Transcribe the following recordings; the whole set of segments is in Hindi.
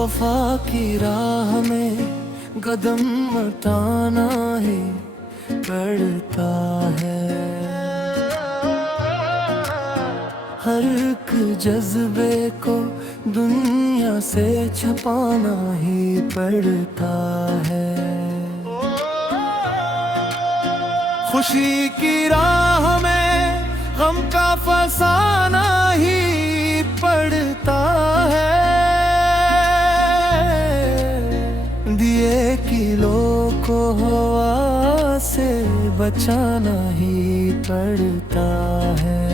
वफा की राह में कदम उठाना ही पड़ता है। हर एक जज्बे को दुनिया से छुपाना ही पड़ता है। खुशी की राह में गम का फसाना ही पड़ता है। दिए की लो को हवा से बचाना ही पड़ता है।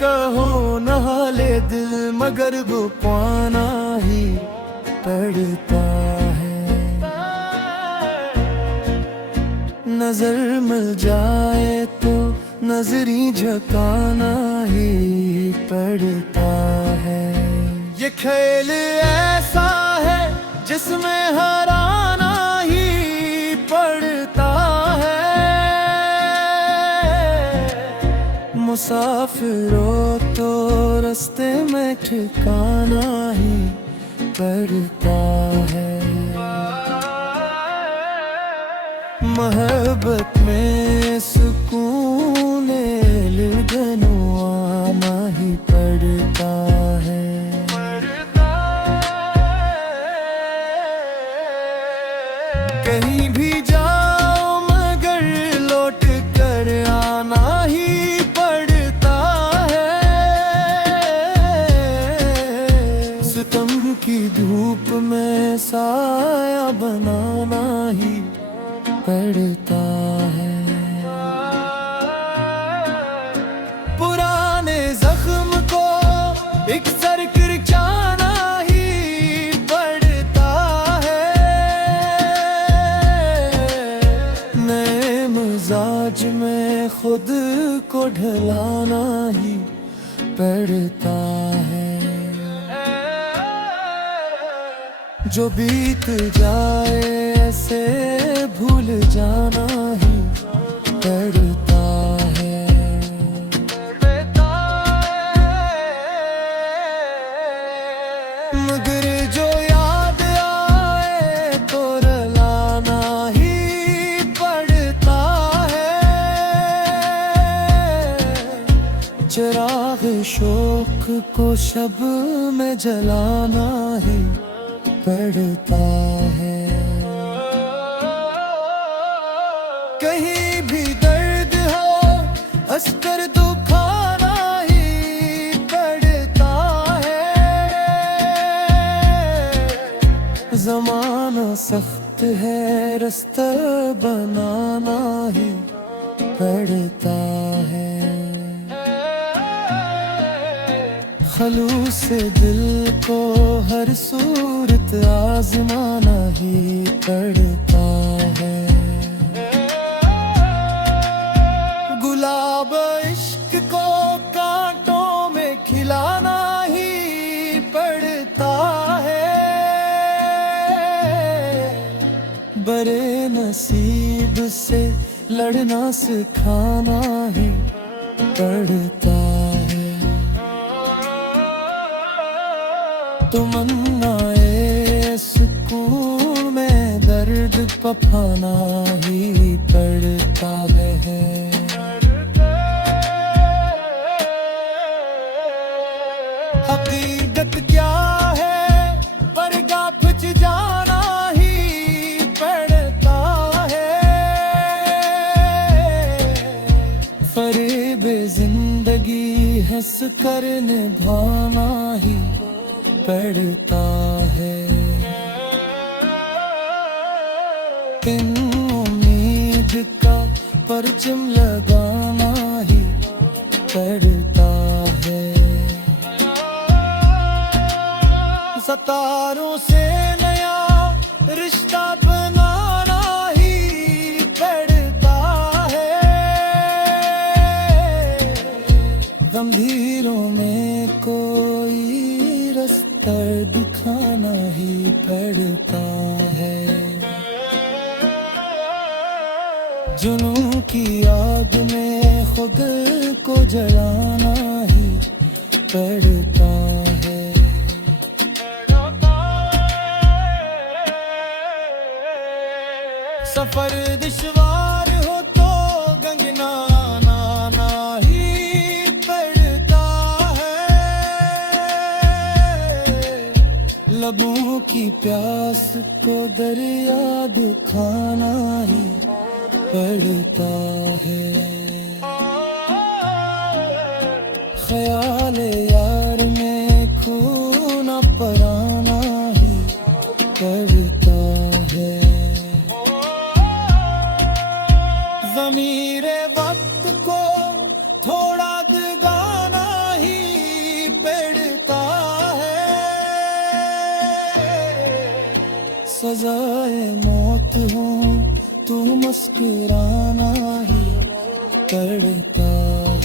कहो न हाले दिल मगर वो पाना ही पड़ता है। नजर मिल जाए तो नजरी झुकाना ही पड़ता है। ये खेल ऐसा है जिसमें हराना ही पड़ता है। मुसाफिरों तो रास्ते में ठिकाना ही पड़ता है। मोहब्बत में सुकून लगनू आना ही पड़ता है। कहीं भी जाओ मगर लौट कर आना ही पड़ता है। सितम की धूप में साया बनाना ही पड़ता है। पुराने जख्म को एक सर किरचाना ही पड़ता है। नए मिजाज में खुद को ढलाना ही पड़ता है। जो बीत जाए ऐसे भूल जाना ही पड़ता है। मगर जो याद आए तो रुलाना ही पड़ता है। चिराग शौक को शब में जलाना ही पड़ता है। कहीं भी दर्द हो अस्कर दुखाना ही पड़ता है। ज़माना सख्त है रास्ता बनाना ही पड़ता है। खलूस दिल को हर सूरत आजमाना ही पड़ता है। गुलाब इश्क को कांटों में खिलाना ही पड़ता है। बड़े नसीब से लड़ना सिखाना ही पड़ता है। तमन्नाए सुकून में दर्द पफाना ही पड़ता है। हकीकत क्या है परगा कुछ जाना ही पड़ता है। फरेब जिंदगी हंस कर निभाना ही पड़ता है। इन उम्मीद का परचम लगाना ही पड़ता है। सितारों से नया रिश्ता बनाना ही पड़ता है। गंभीरों में कोई रास्ता दिखाना ही पड़ता है। जुनून की आग में खुद को जलाना ही पड़ता है। सफर दुश्वार हो तो गंगनाना ही पड़ता है। लबों की प्यास को दरिया दिखाना ही पड़ता है। ख्याल यार में खूना पराना ही पड़ता है। ज़मीरे वक्त को थोड़ा दगाना ही पड़ता है। सजाए मौत हो तू मुस्कुराना ही पड़ता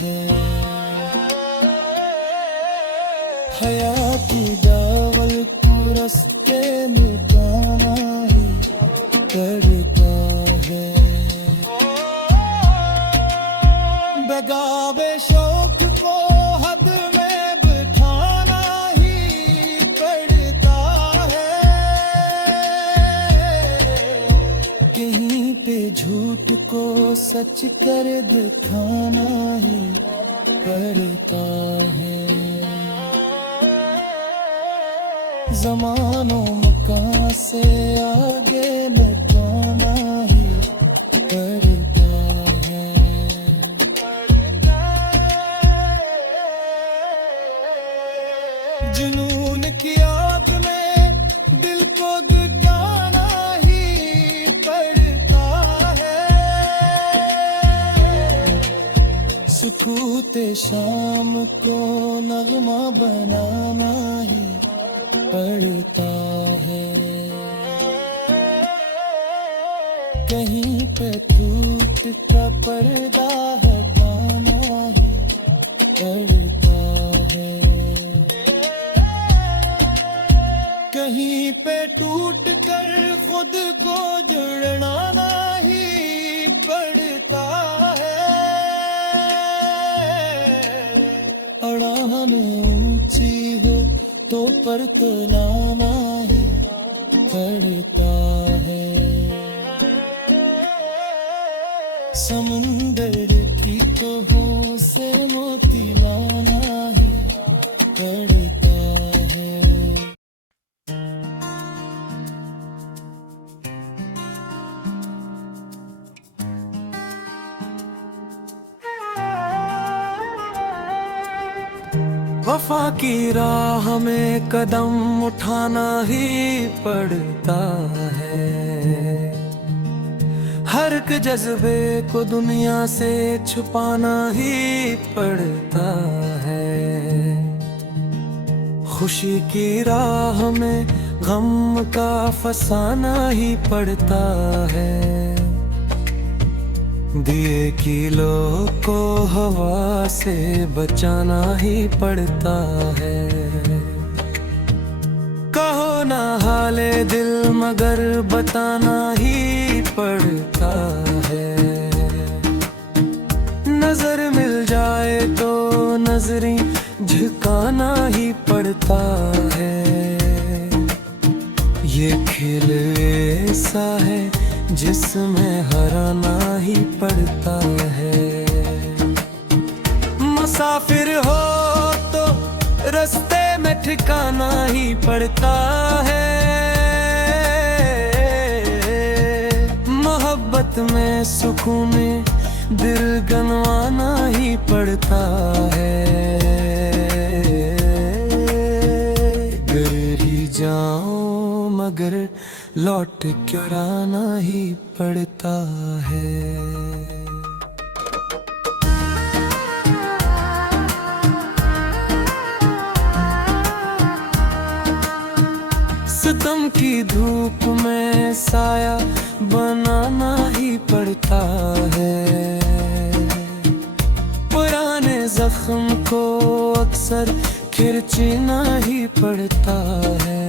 है। हयाती जावल को रस्ते मिटाना ही पड़ता है। बेगाबे शौक को हद में बिठाना ही पड़ता है। कहीं पे झूठ को सच कर दिखाना ही पड़ता है। ज़मानो मकान से आगे निभाना ही पड़ता है। जुनून की आग में दिल को दुखाना ही पड़ता है। सुकूते शाम को नगमा बनाना ही पड़ता है। कहीं पे टूट का पर्दा हटाना ही पड़ता है। कहीं पे टूट कर खुद को जुड़ना ही पड़ता है। अड़ान ऊंची हो तो पर तुलाना ही पड़ता है। समुंदर की तहों से मोती लाना ही पड़ता है। वफा की राह में कदम उठाना ही पड़ता है। हर एक जज्बे को दुनिया से छुपाना ही पड़ता है। खुशी की राह में गम का फसाना ही पड़ता है। दिए की लो को हवा से बचाना ही पड़ता है। कहो ना हाले दिल मगर बताना ही पड़ता है। नजर मिल जाए तो नजरें झुकाना ही पड़ता है। ये खेल ऐसा है जिसमें हराना ही पड़ता है। मुसाफिर हो तो रास्ते में ठिकाना ही पड़ता है। मोहब्बत में सुकून में दिल गंवाना ही पड़ता है। गिर ही जाऊं मगर लौट कर आना ही पड़ता है। सितम की धूप में साया बनाना ही पड़ता है। पुराने जख्म को अक्सर खिरचना ही पड़ता है।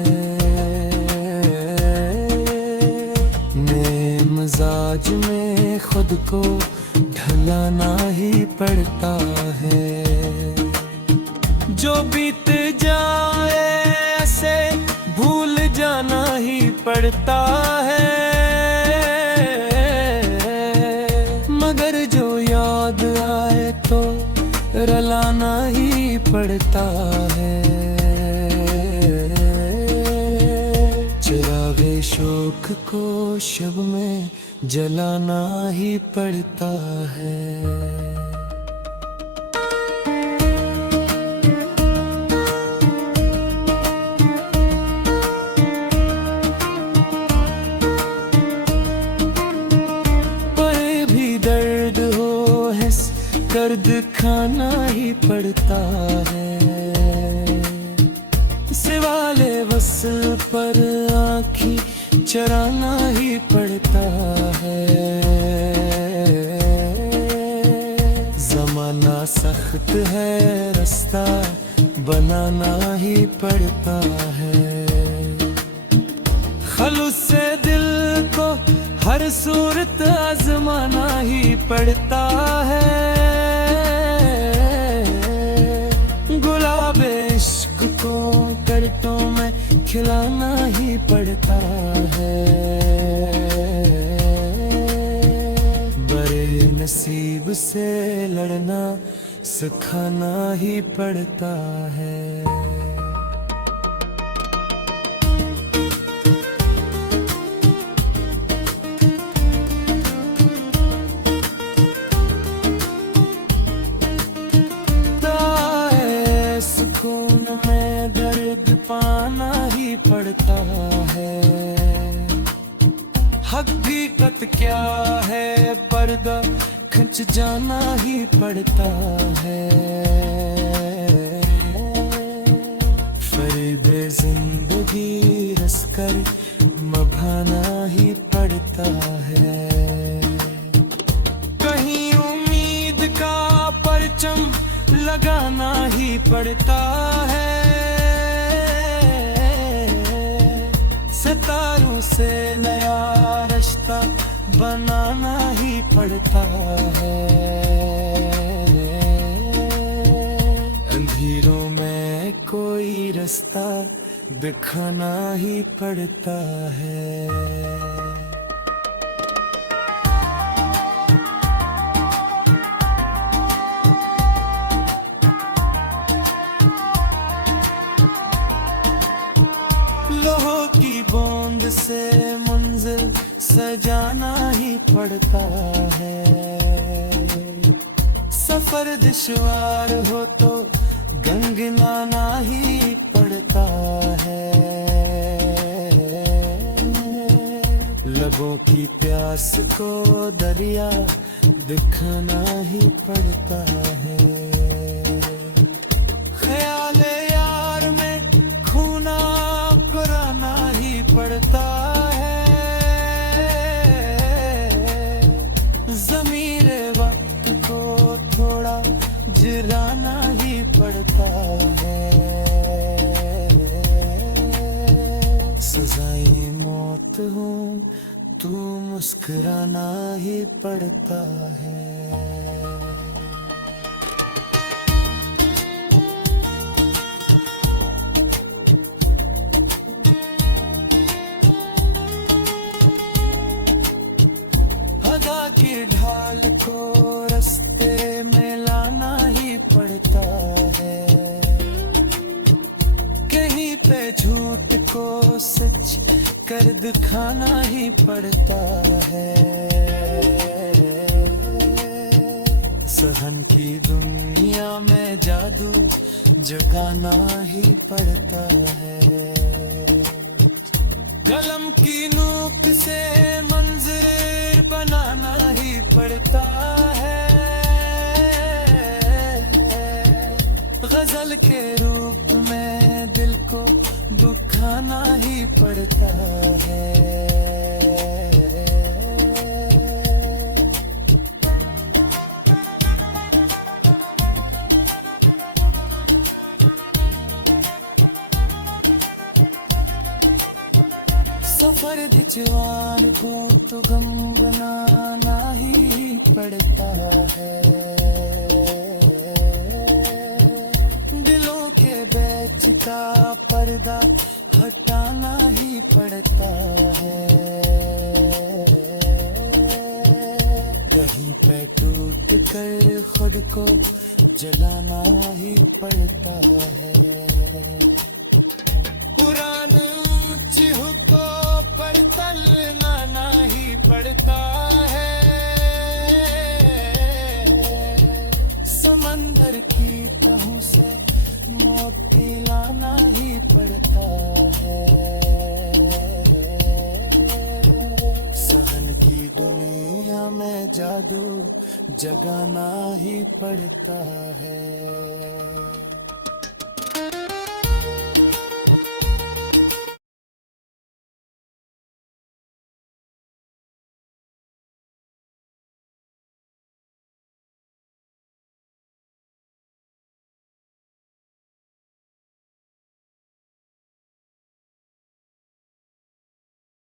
नए मिजाज में खुद को सहलाना ही पड़ता है। जो बीत जाए ऐसे भूल जाना ही पड़ता है, मगर जो याद आए तो रुलाना ही पड़ता है। चिरागे शोक को शब में जलाना ही पड़ता है। दर्द खाना ही पड़ता है। सिवाले वसल पर आँखी चराना ही पड़ता है। जमाना सख्त है, रास्ता बनाना ही पड़ता है। खलूस से दिल को हर सूरत आजमाना ही पड़ता है। गुलाब इश्क को करटों में खिलाना ही पड़ता है। बड़े नसीब से लड़ना सिखाना ही पड़ता है। पाना ही पड़ता है। हकीकत क्या है पर्दा खिंच जाना ही पड़ता है। फरीदे जिंदगी रसकर मभाना ही पड़ता है। कहीं उम्मीद का परचम लगाना ही पड़ता है। सितारों से नया रिश्ता बनाना ही पड़ता है। अंधेरों में कोई रास्ता दिखाना ही पड़ता है। बूंद से मंजिल सजाना ही पड़ता है। सफर दुश्वार हो तो गंगनाना ही पड़ता है। लबों की प्यास को दरिया दिखाना ही पड़ता है। ख्याले यार में खूना कराना ही पड़ता है। ज़मीरे वक्त को थोड़ा जिराना ही पड़ता है। सजाए मौत हो तू मुस्कुराना ही पड़ता है। की ढाल को रास्ते में लाना ही पड़ता है। कहीं पे झूठ को सच कर दिखाना ही पड़ता है। सहन की दुनिया में जादू जगाना ही पड़ता है। कलम की नोक से मंजिल बनाना ही पड़ता है। गजल के रूप में दिल को दुखाना ही पड़ता है। सफर दिचवान को तो गम बनाना ही पड़ता है, दिलों के बीच का पर्दा हटाना ही पड़ता है, कहीं पे टूट कर खुद को जलाना ही पड़ता है, पुरान चिहुको पर तलना ही पड़ता है, समंदर की तहों से मोती लाना ही पड़ता है, सहन की दुनिया में जादू जगाना ही पड़ता है।